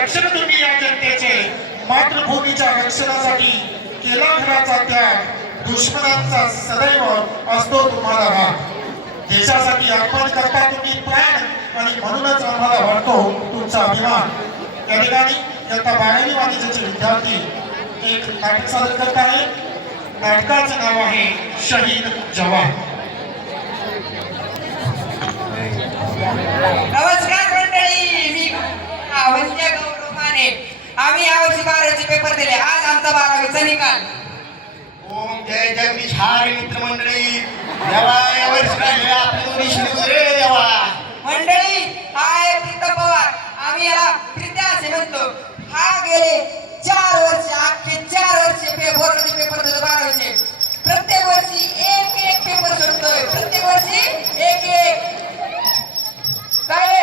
रक्षण तुम्ही या जनतेचे मातृभूमीच्या रक्षणासाठी केला घराचा त्याग दुश्मनांचा सदैव असतो तुम्हाला भाग देशासाठी अर्पण करता तुम्ही प्राण आणि म्हणूनच आम्हाला भरतो तुमचा अभिमान. या ठिकाणी इयत्ता बारावी वाणिज्याचे विद्यार्थी एक नाटक सादर करत आहे. नाटकाचं नाव आहे शहीद जवान. नमस्कार. आवंत्य गौरव माने. आम्ही यावर्षी बारावीचे पेपर दिले. आज आमचा बारावीचा निकाल. ओम जय जगदीश हारे मित्रमंडळी. देवा या वर्षी राहिले आपले दोन्ही शिरू रे देवा. मंडळी हा आहे प्रीतम पवार. आम्ही याला प्रीत्या असे म्हणतो. हा गेले चार वर्ष अख्खे चार वर्ष पे बोर्डाचे पेपर देतो बारावीचे. प्रत्येक वर्षी एक एक पेपर सोडतोय. प्रत्येक वर्षी एक एक. काय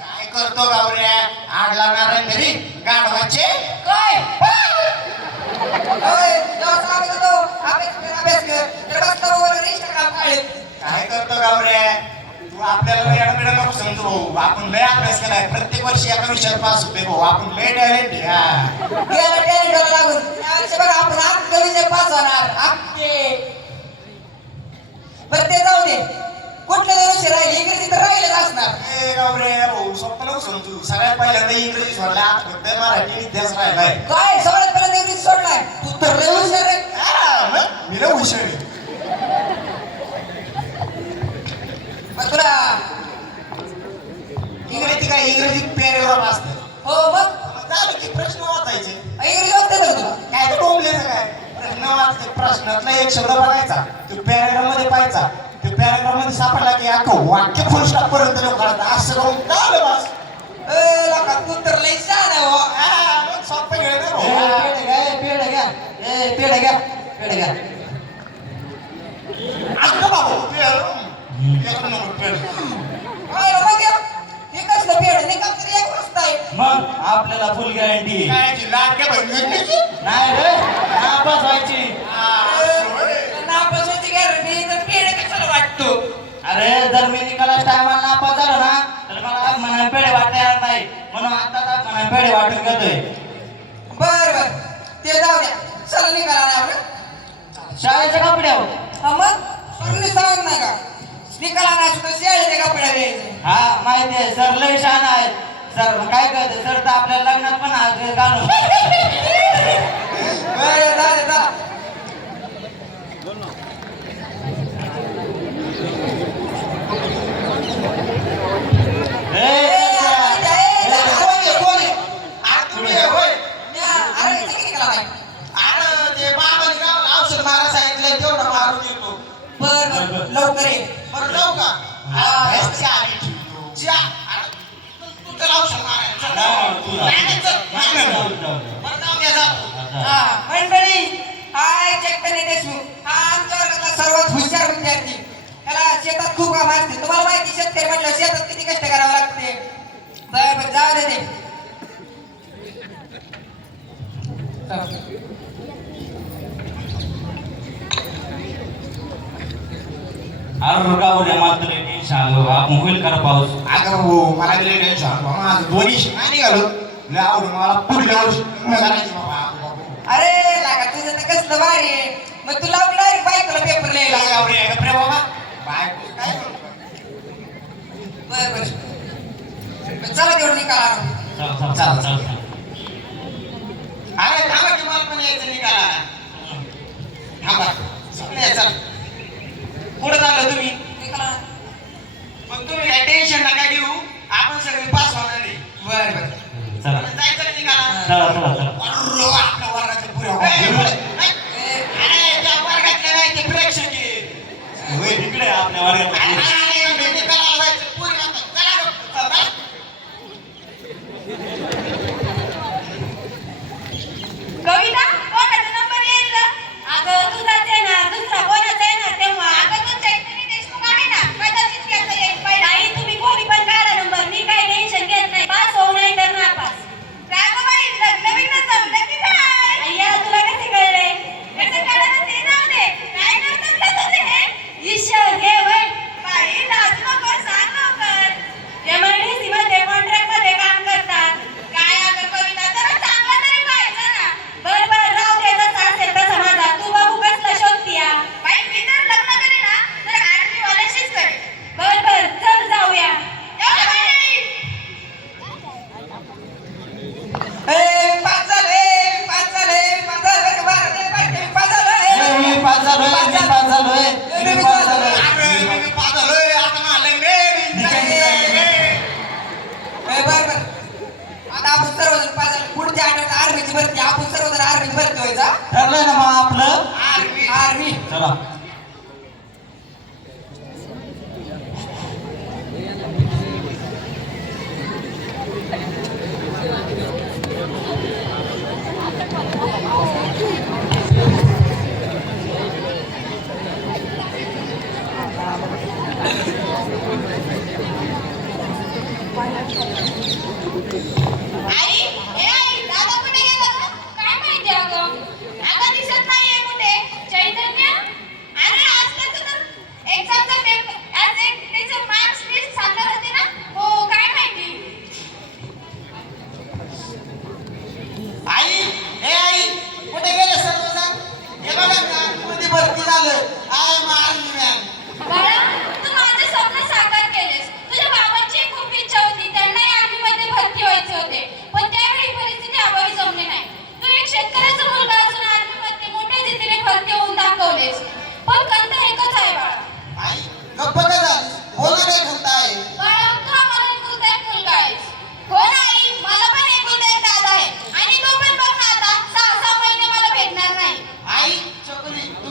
काय करतो गावऱ्या? आग लावणार घरी? गाढवाचे? काय. तर. काय करतो गावऱ्या? तू आपल्याला लय अडबिडा नको समजू भाऊ. आपण लय अभ्यास केलाय. प्रत्येक वर्षी एका विषयात पास होते भाऊ. आपण लय टॅलेंट लागून. आपण विषय pass होणार. अख्खे. बरं ते जाऊ दे. कुठले विषय राहिले? इंग्रजी तर राहिलेच असणार. ए गावऱ्या भाऊ सोपं नको समजू सगळ्यात पहिल्यांदा इंग्रजी सोडला. आता फक्त मराठी इतिहास राहिलाय काय? सगळ्यात पहिल्यांदा इंग्रजी सोडलाय. तू तर लय हुशार रे. हा, मग? मी लय हुशार आहे. मग तुला इंग्रजी काय इंग्रजी पॅरेग्राफ असतं. हो मग? मग झालं की प्रश्न वाचायचे. इंग्रजी वाचते का तुला? काय ते बोंबलेचं काय? प्रश्न वाचते प्रश्नातला एक शब्द बघायचा. तो पॅराग्राफमध्ये पाहायचा. तो पॅराग्राफमध्ये सापडला की अख्खं वाक्य फुल स्टॉप पर्यंत लोक काढतात असं करून झालं बस ए, लोका, तू तर लय शहाणा आहे हो. हा, मग सोपं गेलं ना ए, भाऊ. पेढे घ्या, ए, पेढे घ्या. ए, पेढे घ्या, पेढे घ्या. अख्खं बाबू, पेर. एक नंबर पेर. काय रे, बघ हे. हे कसलं पेढे? हे कसं तरी एक वस्तू आहे. मग आपल्याला फुल गॅरंटी काय ती लाडक्या बहिणीची? नाही रे नापास अरे जर मी निकालाच टायमाला नापास झालो ना तर मला म्हणा पेढे वाटता येणार नाही. म्हणून आता म्हणा पेढे वाटून घेतोय. बर बर. ते जाऊ द्या. चला निघाला ना आपलं. शाळेच्या कपड्यावर हा. मग? सगळी सांग नाही का? निघाला ना सुद्धा शाळेचे कपडे द्यायचे. हा माहिती आहे. सर लय शहाणा आहेत. सर काय करते? सर तर आपल्या लग्नात पण आज घालून. बरं त्याला शेतात खूप काम असते तुम्हाला माहिती शेतकरी म्हटलं शेतात किती कष्ट करावं लागते बर बर जाऊ दे ते अरे गावऱ्या मात्र टेन्शन आपण होईल करा पाऊस अगं भाऊ, मला लय टेन्शन. बाबा, माझं दोन्ही शिक नाही निघालो. लय आवडून मला पुढल्या वर्षी लग्न करायचं बाबा. अरे लागा तुझं तर कसलं भारी आहे. मग तुला डायरेक्ट बायकोला पेपर लिहायला आवडी आहे का रे बाबा? बर बर. चला तेवढं निकाला चल चल चल चल. चल. अरे थांबा की मला पण यायचं निघाला. थांबा. चला, या, चला. पुढं चाललं तुम्ही? निकाला मग तुम्ही काय टेन्शन नका घेऊ. आपण सगळे पास होणार आहे. बर बर. चला. जायचं का निघाला. चला चला चला. अर्रो, आपल्या वर्गाच्या पुढे हो. ए, पुढे. ए, अरे, त्या वर्गातले नाही ते प्रेक्षक आहे. होय, इकडे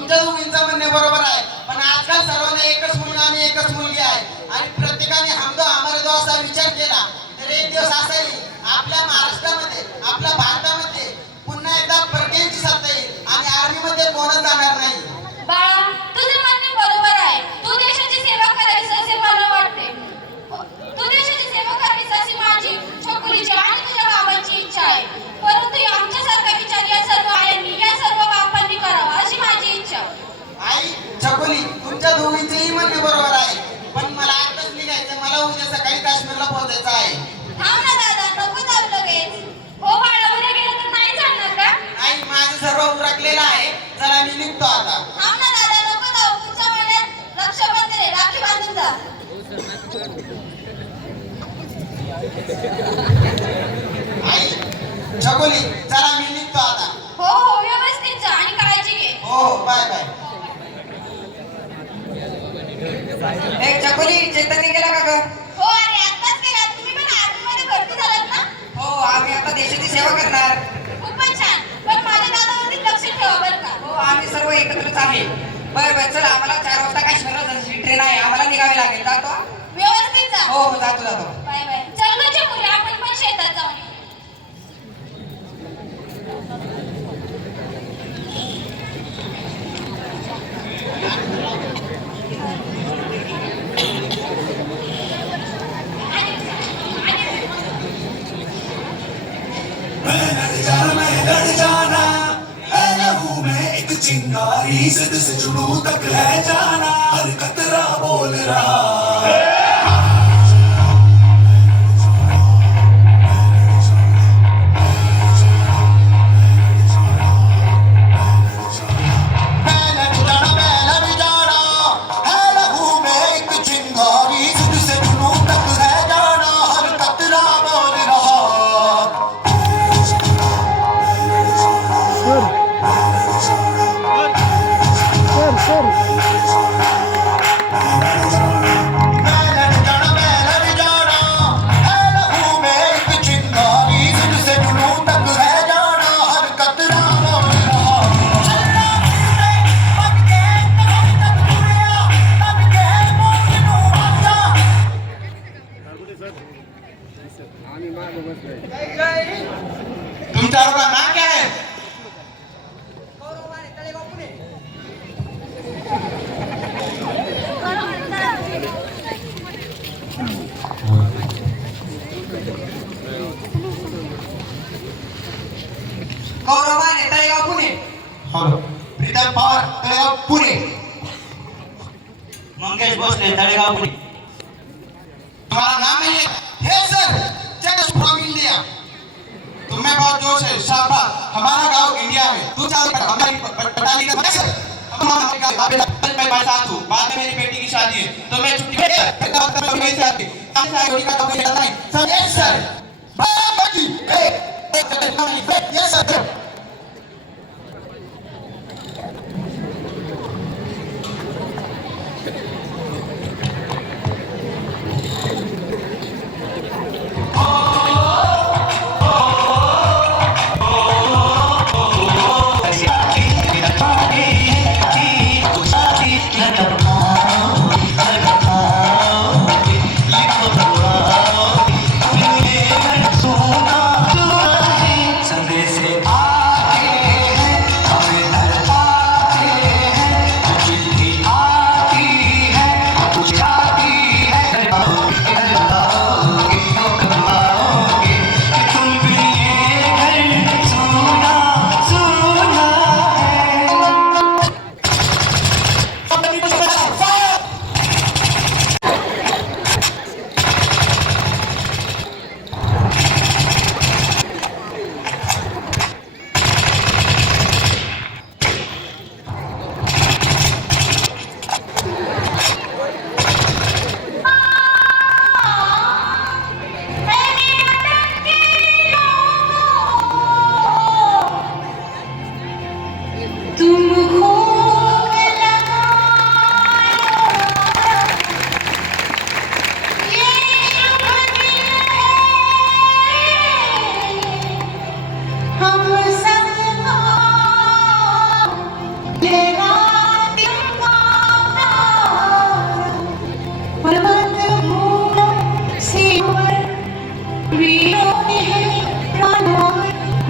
तुमच्या दोघींचं म्हणणे बरोबर आहे. पण आजकाल सर्वांना एकच मुलगा आणि एकच मुलगी आहे. आणि प्रत्येकाने हमदो आम्हाला जो असा विचार केला तर एक दिवस असा येईल. आपल्या महाराष्ट्रामध्ये आपल्या भारतामध्ये पुन्हा एकदा परकेची सत्ता येईल आणि आर्मीमध्ये कोणच जाणार नाही. बाळा तुझे म्हणणे बरोबर आहे. तू देशाची सेवा करायचं असे मला वाटते. तू देशाची सेवा करायची अशी माझी छोकुलीची आणि तुझ्या बाबांची इच्छा आहे. परंतु आमच्यासारखा विचार या सर्व आयांनी या सर्व माझी इच्छा. आई चकोली तुमच्या दोघीचेही म्हणणे बरोबर आहे पण मला आताच निघायचं मला उद्या सकाळी काश्मीरला पोहोचायचं आहे थांब ना दादा नको जाऊ लगेच हो बाळा उद्या गेलं तर नाही चालणार का आई माझं सर्व उरकलेलं आहे चला मी निघतो आता थांब ना दादा नको जाऊ पुढच्या महिन्यात रक्षाबंधन आहे राखी बांधून जा आई चकोली चला मी निघतो आता हो हो व्यवस्थित जा आणि काळजी घे हो हो बाय बाय एक चकोली चैतन्य गेला का ग हो आणि आत्ताच केला तुम्ही पण आर्मीमध्ये भरती झालात ना हो आम्ही आता देशाची सेवा करणार. खूपच छान. पण माझ्या दादावरती लक्ष ठेवा बरं का. हो आम्ही सर्व एकत्रच आहे. बर बर चला आम्हाला चार वाजता काश्मीरला जायची ट्रेन आहे. आम्हाला निघावे लागेल. जातो? व्यवस्थित जा. हो हो जातो जातो. चिंगारी जिद से जुनू. तक है जाना हर कतरा बोल रहा हॅलो प्रीतम पवार तळेगाव पुणे मंगेश भोसले तळेगाव पुणे तुम्हारा नाम है हे सर चेक फ्रॉम इंडिया तुम्हें बहुत जोश है शाबाश हमारा गाँव इंडिया में। तू चाल पर हमारी पटाली का सर? हम हमारे गाँव बाबे मैं मैं साथ हूँ बाद में मेरी बेटी की शादी है। तो मैं छुट्टी पे फिर गाँव का मैं से आती साथ साथ होली का तो मुझे नहीं। सर यस सर बाकी ए एक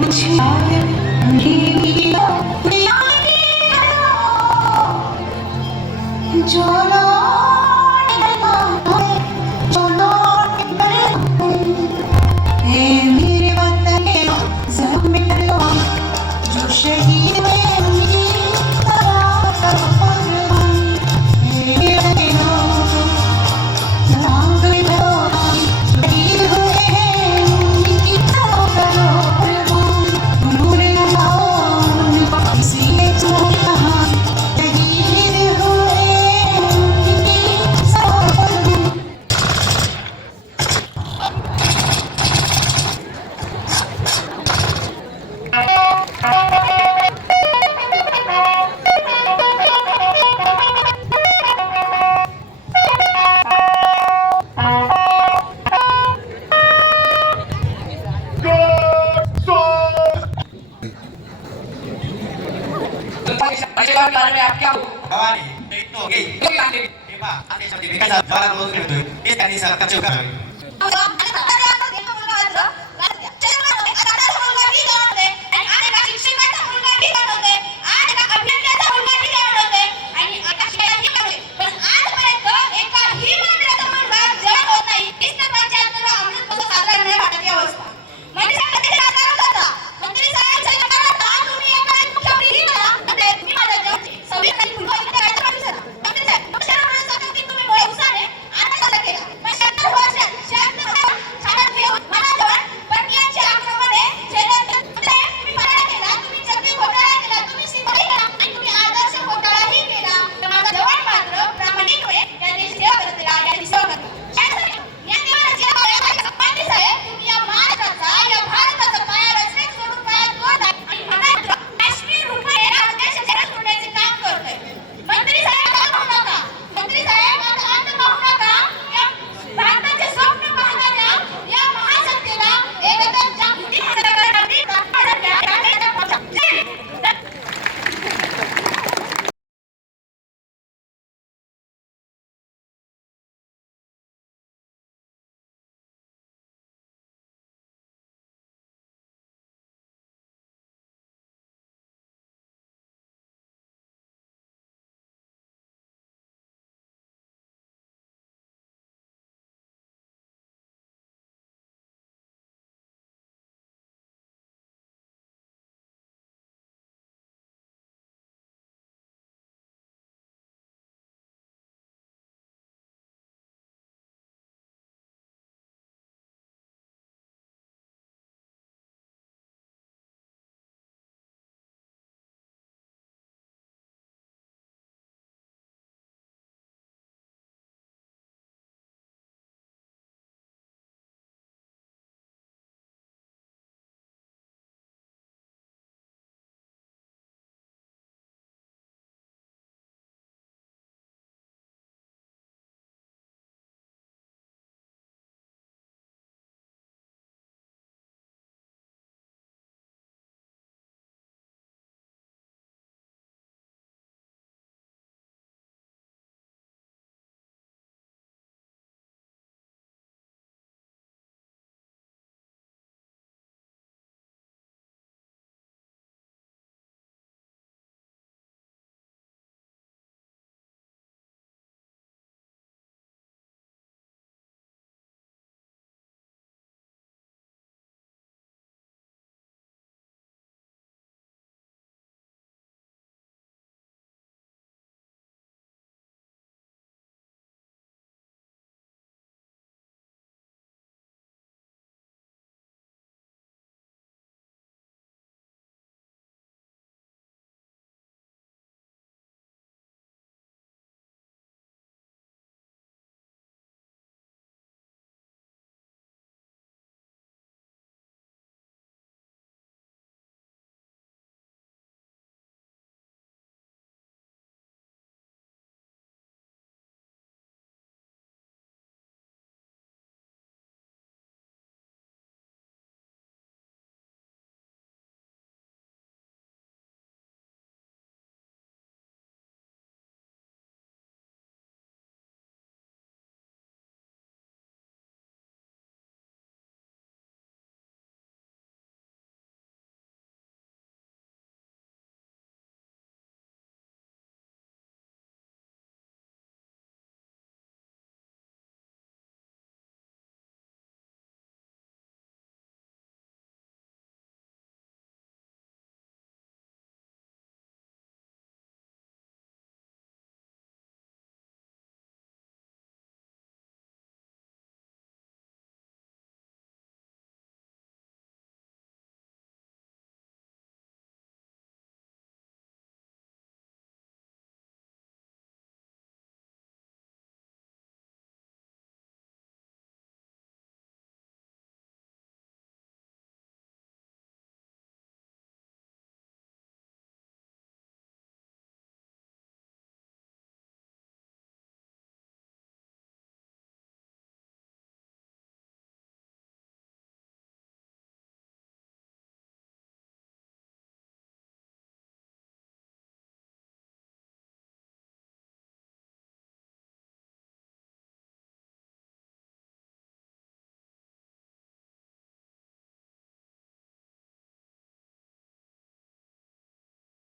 कुछ और kita sabar mungkin itu kita disangka juga